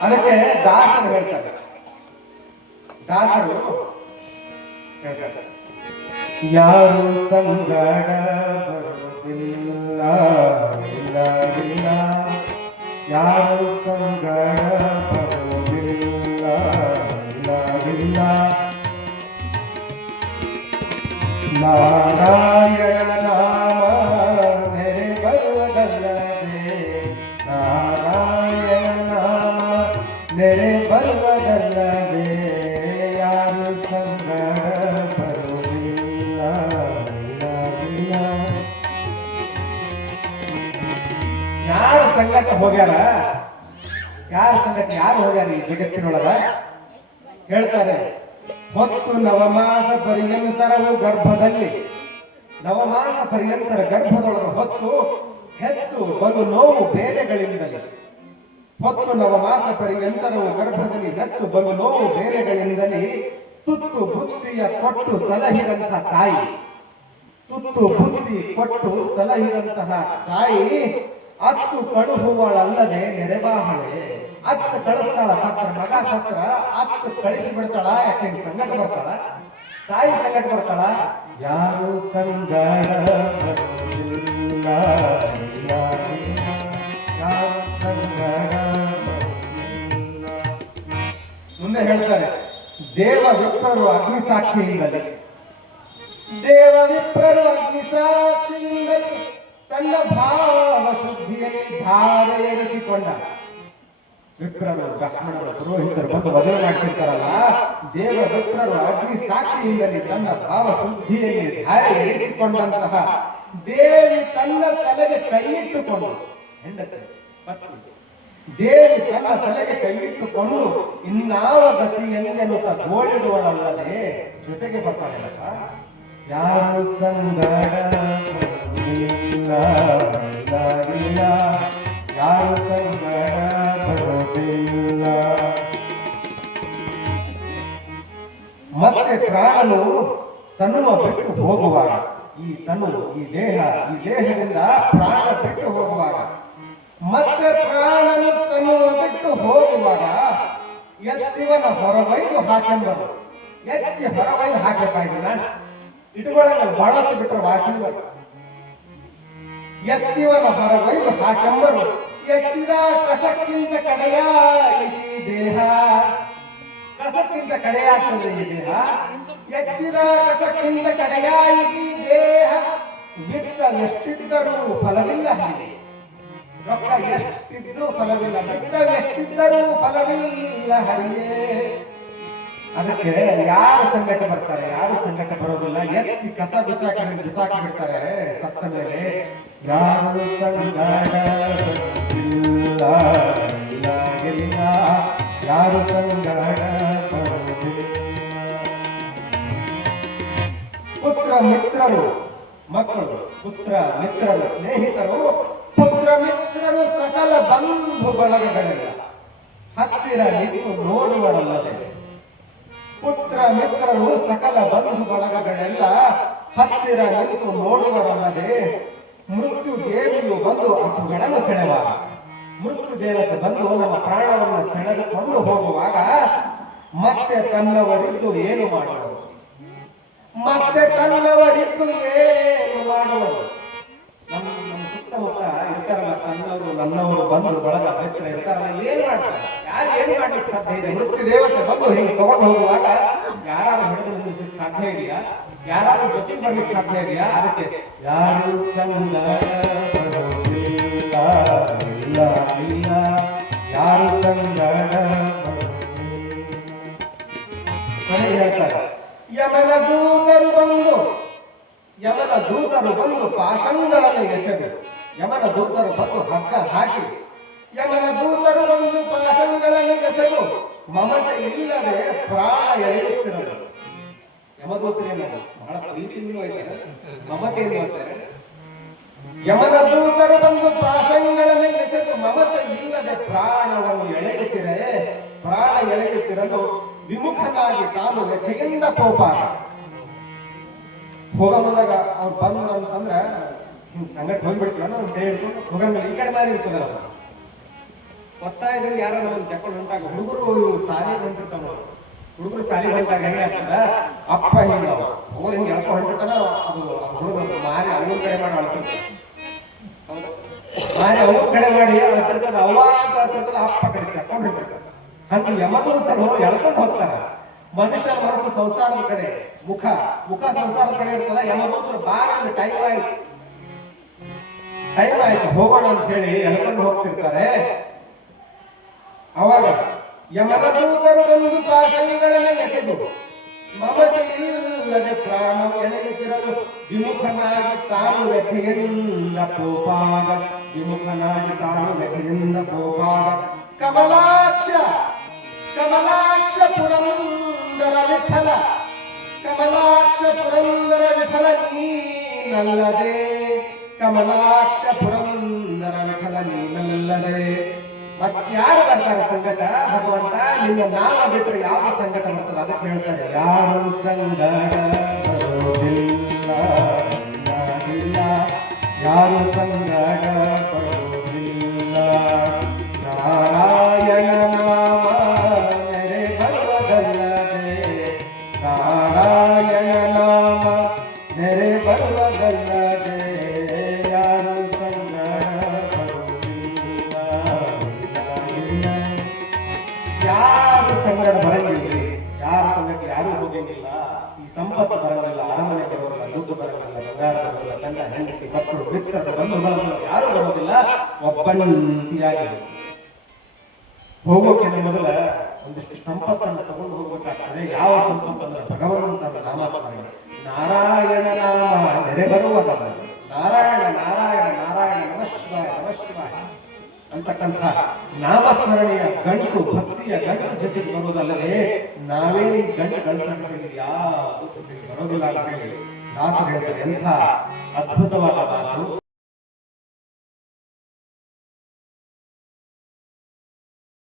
ಅದಕ್ಕೆ ದಾಸರು ಹೇಳ್ತಾರೆ. ದಾಸರು ಹೇಳ್ತಾರೆ. ಯಾರು ಸಂಗಡ ಬರುವುದಿಲ್ಲ, ಇಲ್ಲ ಇಲ್ಲ. ಯಾರು ಸಂಗಡ ಬರುವುದಿಲ್ಲ, ಇಲ್ಲ ಇಲ್ಲ. ನಾರಾಯಣ ಯಾರ ಸಂಗಟ ಹೋಗ್ಯಾರ? ಯಾರ ಸಂಗಟ ಯಾರು ಹೋಗ್ಯಾರ ಈ ಜಗತ್ತಿನೊಳಗ? ಹೇಳ್ತಾರೆ, ಹೊತ್ತು ನವಮಾಸ ಪರ್ಯಂತರವು ಗರ್ಭದಲ್ಲಿ. ನವಮಾಸ ಪರ್ಯಂತರ ಗರ್ಭದೊಳಗ ಹೊತ್ತು ಹೆತ್ತು ಬಲು ನೋವು ಬೇರೆಗಳಿಂದಲೇ. ಹೊತ್ತು ನವಮಾಸ ಪರ್ಯಂತರವು ಗರ್ಭದಲ್ಲಿ, ಹೆತ್ತು ಬಲು ನೋವು ಬೇರೆಗಳಿಂದಲೇ. ತುತ್ತು ಬುತ್ತಿಯ ಕೊಟ್ಟು ಸಲಹಿದಂಥ ತಾಯಿ. ತುತ್ತು ಬುತ್ತಿ ಕೊಟ್ಟು ಸಲಹಿದಂತಹ ತಾಯಿ ಅತ್ತು ಕಳುಹುವಳಲ್ಲದೆ ನೆರೆಬಾಹಳೆ. ಅತ್ತು ಕಳಿಸ್ತಾಳ ಸತ್ರ, ಮಗ ಸತ್ರ ಅತ್ತು ಕಳಿಸಿ ಬಿಡ್ತಾಳ, ಯಾಕೆ ಸಂಗಟ ಬರ್ತಾಳ? ತಾಯಿ ಸಂಗಟ ಬರ್ತಾಳ? ಯಾರು. ಯಾರು ಸಂಗಡ. ಮುಂದೆ ಹೇಳ್ತಾರೆ, ದೇವ ವಿಪ್ರರು ಅಗ್ನಿ ಸಾಕ್ಷಿಯಿಂದಲೇ ದೇವ ವಿಪ್ರರು ಅಗ್ನಿ ಸಾಕ್ಷಿಯಿಂದಲೇ ತನ್ನ ಭಾವ ಶುದ್ಧಿಯಲ್ಲಿ ಧಾರೆಯಿಸಿಕೊಂಡ ವಿಪ್ರರು, ಬ್ರಾಹ್ಮಣರು, ಪುರೋಹಿತರು ಬಂದು ಮದುವೆ ಮಾಡಿಸಿರ್ತಾರಲ್ಲ ದೇವ ವಿಪ್ರರು ಅಗ್ನಿ ಸಾಕ್ಷಿಯಿಂದಲೇ ತನ್ನ ಭಾವ ಶುದ್ಧಿಯಲ್ಲಿ ಧಾರೆ ಏರಿಸಿಕೊಂಡಂತಹ ದೇವಿ ತನ್ನ ತಲೆಗೆ ಕೈಯಿಟ್ಟುಕೊಂಡು, ಹೆಂಡತಿ ದೇವಿ ತನ್ನ ತಲೆಗೆ ಕೈಯಿಟ್ಟುಕೊಂಡು ಇನ್ನಾವ ಗತಿಯನ್ನೆನ್ನುತ್ತ ಗೋಳಿಡುವಳಲ್ಲದೆ ಜೊತೆಗೆ ಬರ್ತಾಳೆ ಯಾರು ಸಂಗಡ? ಮತ್ತೆ ಪ್ರಾಣನು ತನ್ನುವ ಬಿಟ್ಟು ಹೋಗುವಾಗ, ಈ ತನು ಈ ದೇಹ, ಈ ದೇಹದಿಂದ ಪ್ರಾಣ ಬಿಟ್ಟು ಹೋಗುವಾಗ, ಮತ್ತೆ ಪ್ರಾಣನು ತನ್ನುವ ಬಿಟ್ಟು ಹೋಗುವಾಗ ಎತ್ತಿವನ ಹೊರವೈದು ಹಾಕೆಂಬರು. ಎತ್ತಿ ಹೊರವೈದು ಹಾಕಬೇಕಾಗಿಲ್ಲ. ಇಟ್ಕೊಳ್ಳಂಗಲ್ಲ ಬಹಳ ಬಿಟ್ಟರು ಬಿಟ್ಟರೆ ವಾಸಿಂಗ್ ಬರ್ತದೆ. ಎತ್ತಿವನ ಹೊರವೈದು ಹಾಕೆಂಬರು. ಎತ್ತಿದ ಕಸಕ್ಕಿಂತ ಕಡೆಯ ಈ ದೇಹ. ಕಸಕ್ಕಿಂತ ಕಡೆಯಾಗ್ತದೆ ಈ ದೇಹ. ಎತ್ತಿದ ಕಸಕ್ಕಿಂತ ಕಡೆಯಾಗಿ ದೇಹ. ವಿತ್ತ ಎಷ್ಟಿದ್ದರೂ ಫಲವಿಲ್ಲ ಹೀಗೆ. ರೊಕ್ಕ ಎಷ್ಟಿದ್ರೂ ಫಲವಿಲ್ಲ. ಬಿತ್ತ ಎಷ್ಟಿದ್ದರೂ ಫಲವಿಲ್ಲ ಹರಿಯೇ ಅದಕ್ಕೆ ಯಾರು ಸಂಕಟ ಬರ್ತಾರೆ? ಯಾರು ಸಂಕಟ ಬರೋದಿಲ್ಲ. ಎತ್ತಿ ಕಸ ಬಿಸಾಕಿ ಬಿಸಾಕಿ ಬಿಡ್ತಾರೆ. ಸತ್ತ ಮೇಲೆ ಯಾರು ಸಂಗಡ. ಯಾರು. ಪುತ್ರ ಮಿತ್ರರು, ಮಕ್ಕಳು, ಪುತ್ರ ಮಿತ್ರರು, ಸ್ನೇಹಿತರು, ಪುತ್ರ ಮಿತ್ರರು ಸಕಲ ಬಂಧು ಬಳಗಗಳಿಲ್ಲ ಹತ್ತಿರ ನಿಂತು ನೋಡುವರಲ್ಲದೆ ಪುತ್ರ ಮಿತ್ರರು ಸಕಲ ಬಂಧು ಬಳಗಗಳೆಲ್ಲ ಹತ್ತಿರ ನಿಂತು ನೋಡುವರಲ್ಲದೆ ಮೃತ್ಯು ದೇವಿಯು ಬಂದು ಹಸುಗಳನ್ನು ಸೆಳೆವಾಗ ಮೃತ್ಯು ದೇವತೆ ಬಂದು ನಮ್ಮ ಪ್ರಾಣವನ್ನು ಸೆಳೆದುಕೊಂಡು ಹೋಗುವಾಗ ಮತ್ತೆ ತನ್ನವರಿದ್ದು ಏನು ಮಾಡುವ ಮತ್ತೆ ತನ್ನವರಿದ್ದು ಏನು ಮಾಡ್ಲಿಕ್ಕೆ ಸಾಧ್ಯ ಇದೆ. ಮೃತ್ಯು ದೇವತೆ ಬಂದು ಹಿಂಗೆ ತಗೊಂಡು ಹೋಗುವಾಗ ಯಾರು ಹಿಡಿದು ನಿಲ್ಲಿಸಲಿಕ್ಕೆ ಸಾಧ್ಯ ಇದೆಯಾ? ಯಾರು ಜೊತೆಗೆ ಬರ್ಲಿಕ್ಕೆ ಸಾಧ್ಯ ಇದೆಯಾ? ಅದಕ್ಕೆ ಯಾರು ಯಾರು ಸಂಗಡ ಯಮನ ದೂತರು ಬಂದು ಯಮನ ದೂತರು ಬಂದು ಪಾಶಂಗಳನ್ನು ಎಸೆದು, ಯಮನ ದೂತರು ಬಂದು ಹಗ್ಗ ಹಾಕಿ ಯಮನ ಭೂತರು ಒಂದು ಪಾಶಗಳನ್ನು ಎಸೆದು ಮಮತೆ ಇಲ್ಲದೆ ಪ್ರಾಣ ಎಳೆಯುತ್ತಿರಲು. ಯಮದೂತರೇನು ಬಹಳ ಪ್ರೀತಿಯಿಂದ ಇದ್ದಾರೆ ಮಮತೆ ಮಾಡ್ತಾರೆ ಯಮನ ದೂತರು ಬಂದು ಪಾಶಗಳನ್ನು ಎಸೆದು ಮಮತೆ ಇಲ್ಲದೆ ಪ್ರಾಣವನ್ನು ಎಳೆಯುತ್ತಿರೆ, ಪ್ರಾಣ ಎಳೆಯುತ್ತಿರಲು ವಿಮುಖನಾಗಿ ತಾನು ವ್ಯಥೆಯಿಂದ ಕೋಪಾರ ಹೋಗ ಬಂದಾಗ ಅವ್ರು ಬಂದ್ರು ಅಂತಂದ್ರ, ಹಿಂಗ್ ಸಂಗಟ್ ಹೋಗ್ಬಿಡ್ತೀವ ನಾವು ಹೇಳ್ಕೊಂಡು ಹೋಗಂಗಿಲ್ಲ. ಈ ಕಡೆ ಮಾರಿ ಇರ್ತದಲ್ಲ. ಒತ್ತಾಯದಿಂದ ಯಾರೋ ನಮ್ಮನ್ನು ಚಕ್ಕೊಂಡು ಹೊಂಟಾಗ ಹುಡುಗರು ಸಾಲಿ ಹೊಂಟಿರ್ತಾವ. ಹುಡುಗರು ಸಾಲಿ ಹೊಂಟಾಗ ಹೆಂಗೆ ಆಗ್ತದ? ಅಪ್ಪ ಹಿಂಗ ಅವ್ರು ಹಿಂಗೆ ಎಳ್ಕೊ ಹೊಂಟಿರ್ತಾನ, ಅದು ಹುಡುಗರು ಮಾರಿ ಅವ್ರ ಕಡೆ ಮಾಡಿ ಅಳ್ತಿರ್ತಾನೆ. ಮಾರಿ ಅವ್ರ ಕಡೆ ಮಾಡಿ ಅಳ್ತಿರ್ತದ ಅವ್ವ ಅಂತ ಅಳ್ತಿರ್ತದ ಅಪ್ಪ ಕಡೆ ಚಕ್ಕೊಂಡು ಹೊಂಟಿರ್ತಾನೆ. ಹಂಗ ಯಮದೂತರು ಎಳ್ಕೊಂಡು ಹೋಗ್ತಾರ. ಮನುಷ್ಯ ಮನಸ್ಸು ಸಂಸಾರದ ಕಡೆ, ಮುಖ ಮುಖ ಸಂಸಾರದ ಕಡೆ ಇರ್ತದ, ಯಮದೂತರು ಬಾಗಿಲು ಟೈಮ್ ಆಯ್ತು. ಟೈಮ್ ಆಯ್ತು, ಹೋಗೋಣ ಅಂತ ಹೇಳಿ ಎಳ್ಕೊಂಡು ಹೋಗ್ತಿರ್ತಾರೆ. ಅವಾಗ ಯಮದೂತರು ಬಂದು ಪಾಶಗಳನ್ನು ಎಸೆದು ಮಮತೆ ಇಲ್ಲದೆ ಪ್ರಾಣ ಎಳೆಯುತ್ತಿರಲು ವಿಮುಖನಾಗಿ ತಾನು ವ್ಯಥೆಯಿಂದ ಪೋಪಾಗ ವಿಮುಖನಾಗಿ ತಾನು ವ್ಯಥೆಯಿಂದ ಪೋಪಾಗ ಕಮಲಾಕ್ಷ ಕಮಲಾಕ್ಷ ಪುರಂದರ ವಿಠಲ, ಕಮಲಾಕ್ಷ ಪುರಂದರ ವಿಠಲ ನೀನಲ್ಲದೆ, ಕಮಲಾಕ್ಷ ಪುರಂದರ ವಿಠಲ ನೀನಲ್ಲದೆ. ಮತ್ಯಾರು ಬರ್ತಾರೆ ಸಂಕಟ ಭಗವಂತ, ನಿನ್ನ ನಾಮ ಬಿಟ್ಟರೆ ಯಾವ ಸಂಕಟ ಬರ್ತದೆ ಅದಕ್ಕೆ ಹೇಳ್ತಾರೆ, ಯಾರು ಸಂಗಡ ಬರೋದಿಲ್ಲ. ಯಾರು ಸಂಗಡ ಹೋಗಂಗಿಲ್ಲ ಈ ಸಂಪತ್ತು ಬರೋದಿಲ್ಲ ಅರಮನೆ ಬರೋದಿಲ್ಲ ದುಡ್ಡು ಬರೋದಿಲ್ಲ ಬಂಗಾರ ಬರೋದಿಲ್ಲ ಗಂಡ ಹೆಂಡತಿ, ಮಕ್ಕಳು ಮಿತ್ರ ಬಂಧು ಬರೋದಿಲ್ಲ ಯಾರು ಬರೋದಿಲ್ಲ. ಒಬ್ಬನಿಯಾಗಿ ಹೋಗೋಕೆ ಮೊದಲ ಒಂದಿಷ್ಟು ಸಂಪತ್ತನ್ನು ತಗೊಂಡು ಹೋಗ್ಬೇಕಾಗ್ತದೆ. ಯಾವ ಸಂಪತ್ತು ಅಂದ್ರೆ ಭಗವಂತನ ನಾಮಸ್ಮರಣೆ. ನಾರಾಯಣ ನಾಮ, ನೆರೆ ಬರುವುದಲ್ಲ. ನಾರಾಯಣ ನಾರಾಯಣ ನಾರಾಯಣ, ನಮಃ ಶಿವಾಯ, ನಮಃ ನಾಮಸ್ಮರಣೆಯ ಗಂಟು ಭಕ್ತಿಯ ಗಂಟು ಜೊತೆಗೆ ಬರುವುದಲ್ಲದೆ ನಾವೇನು ಈ ಯಾವುದು ಜೊತೆಗೆ ಬರೋದಿಲ್ಲ ಅಂತ ಹೇಳಿ ದಾಸರು ಹೇಳ್ತಾರೆ ಎಂಥ ಅದ್ಭುತವಾದ ಮಾತು.